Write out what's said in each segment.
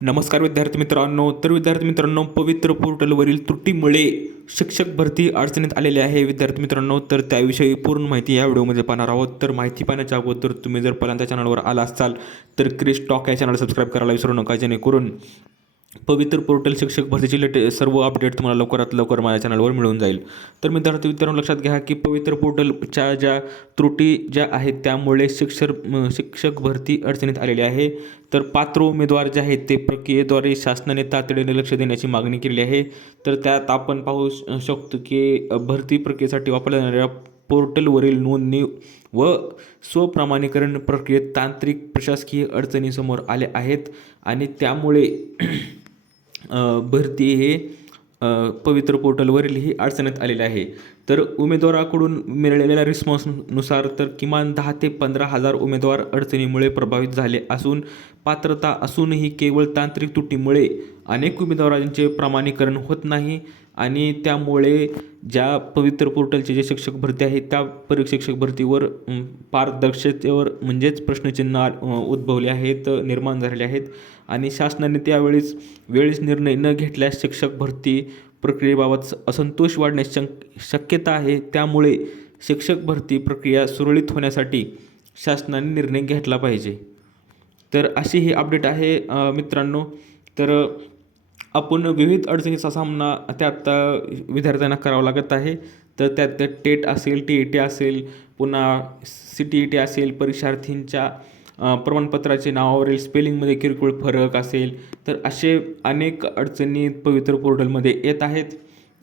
नमस्कार विद्यार्थी मित्रांनो. पवित्र पोर्टलवरील त्रुटीमुळे शिक्षक भरती अडचणीत आलेली आहे विद्यार्थी मित्रांनो. तर त्याविषयी पूर्ण माहिती या व्हिडिओमध्ये पाहणार आहोत. तर माहिती पाहण्याच्या अगोदर तुम्ही जर पहिल्यांदा चॅनलवर आला असाल तर क्रिस टॉक या चॅनल सबस्क्राईब करायला विसरू नका, जेणेकरून पवित्र पोर्टल शिक्षक भरतीची सर्व अपडेट तुम्हाला लवकरात लवकर माझ्या चॅनलवर मिळून जाईल. तर मित्रांनो लक्षात घ्या की पवित्र पोर्टलच्या ज्या त्रुटी ज्या आहेत त्यामुळे शिक्षक भरती अडचणीत आलेली आहे. तर पात्र उमेदवार जे आहेत ते प्रक्रियेद्वारे शासनाने तातडीने लक्ष देण्याची मागणी केली आहे. तर त्यात आपण पाहू शकतो की भरती प्रक्रियेसाठी वापरल्या जाणाऱ्या पोर्टलवरील नोंदणी व स्वप्रमाणीकरण प्रक्रियेत तांत्रिक प्रशासकीय अडचणी समोर आल्या आहेत आणि त्यामुळे भरती हे पवित्र पोर्टलवरील ही अडचणीत आलेली आहे. तर उमेदवाराकडून मिळालेल्या रिस्पॉन्सनुसार तर किमान 10 ते 15,000 उमेदवार अडचणीमुळे प्रभावित झाले असून पात्रता असूनही केवळ तांत्रिक त्रुटीमुळे अनेक उमेदवारांचे प्रमाणीकरण होत नाही आणि त्यामुळे ज्या पवित्र पोर्टलचे जे शिक्षक भरती आहे त्या शिक्षक भरतीवर पारदर्शकतेवर म्हणजेच प्रश्नचिन्ह उद्भवले आहेत, निर्माण झालेले आहेत आणि शासनाने वेळेस निर्णय न घेतल्यास शिक्षक भरती प्रक्रियेबाबत असंतोष वाढण्याची शक्यता आहे. त्यामुळे शिक्षक भरती प्रक्रिया सुरळीत होण्यासाठी शासनाने निर्णय घेतला पाहिजे. तर अशी ही अपडेट आहे मित्रांनो. तर आपण विविध अडचणीचा सामना त्यात विद्यार्थ्यांना करावा लागत आहे. तर त्यात टेट असेल, TET असेल, पुन्हा CTET असेल, परीक्षार्थींच्या प्रमाणपत्राचे नावावरील स्पेलिंगमध्ये किरकोळ फरक असेल, तर असे अनेक अडचणी पवित्र पोर्टलमध्ये येत आहेत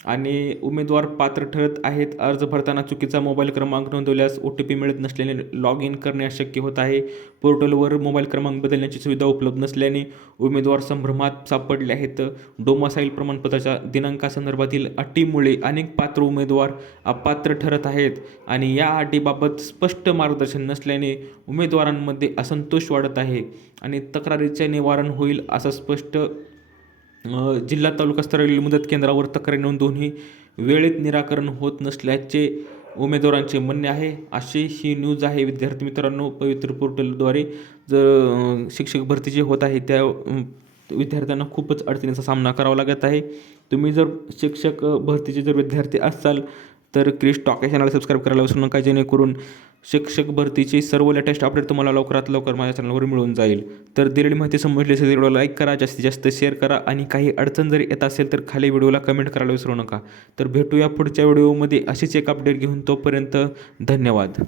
आणि उमेदवार पात्र ठरत आहेत. अर्ज भरताना चुकीचा मोबाईल क्रमांक नोंदवल्यास OTP मिळत नसल्याने लॉग इन करणे अशक्य होत आहे. पोर्टलवर मोबाईल क्रमांक बदलण्याची सुविधा उपलब्ध नसल्याने उमेदवार संभ्रमात सापडले आहेत. डोमासाईल प्रमाणपत्राच्या दिनांकासंदर्भातील अटीमुळे अनेक पात्र उमेदवार अपात्र ठरत आहेत आणि या अटीबाबत स्पष्ट मार्गदर्शन नसल्याने उमेदवारांमध्ये असंतोष वाढत आहे आणि तक्रारीचे निवारण होईल असं स्पष्ट जिल्हा तालुका स्तरावरील मुदत केंद्रावर तक्रारी नोंदवूनही वेळेत निराकरण होत नसल्याचे उमेदवारांचे म्हणणे आहे. अशी ही न्यूज आहे विद्यार्थी मित्रांनो. पवित्र पोर्टलद्वारे जर शिक्षक भरती जे होत आहे त्या विद्यार्थ्यांना खूपच अडचणीचा सामना करावा लागत आहे. तुम्ही जर शिक्षक भरतीचे जर विद्यार्थी असाल तर क्रिस टॉक या चॅनल सबस्क्राईब करायला विसरू नका, जेणेकरून शिक्षक भरतीची सर्व लेटेस्ट अपडेट तुम्हाला लवकरात लवकर माझ्या चॅनलवर मिळून जाईल. तर दिलेली माहिती समजली असेल तर व्हिडिओला लाईक करा, जास्तीत जास्त शेअर करा आणि काही अडचण जरी येत असेल तर खाली व्हिडिओला कमेंट करायला विसरू नका. तर भेटूया पुढच्या व्हिडिओमध्ये अशीच एक अपडेट घेऊन. तोपर्यंत धन्यवाद.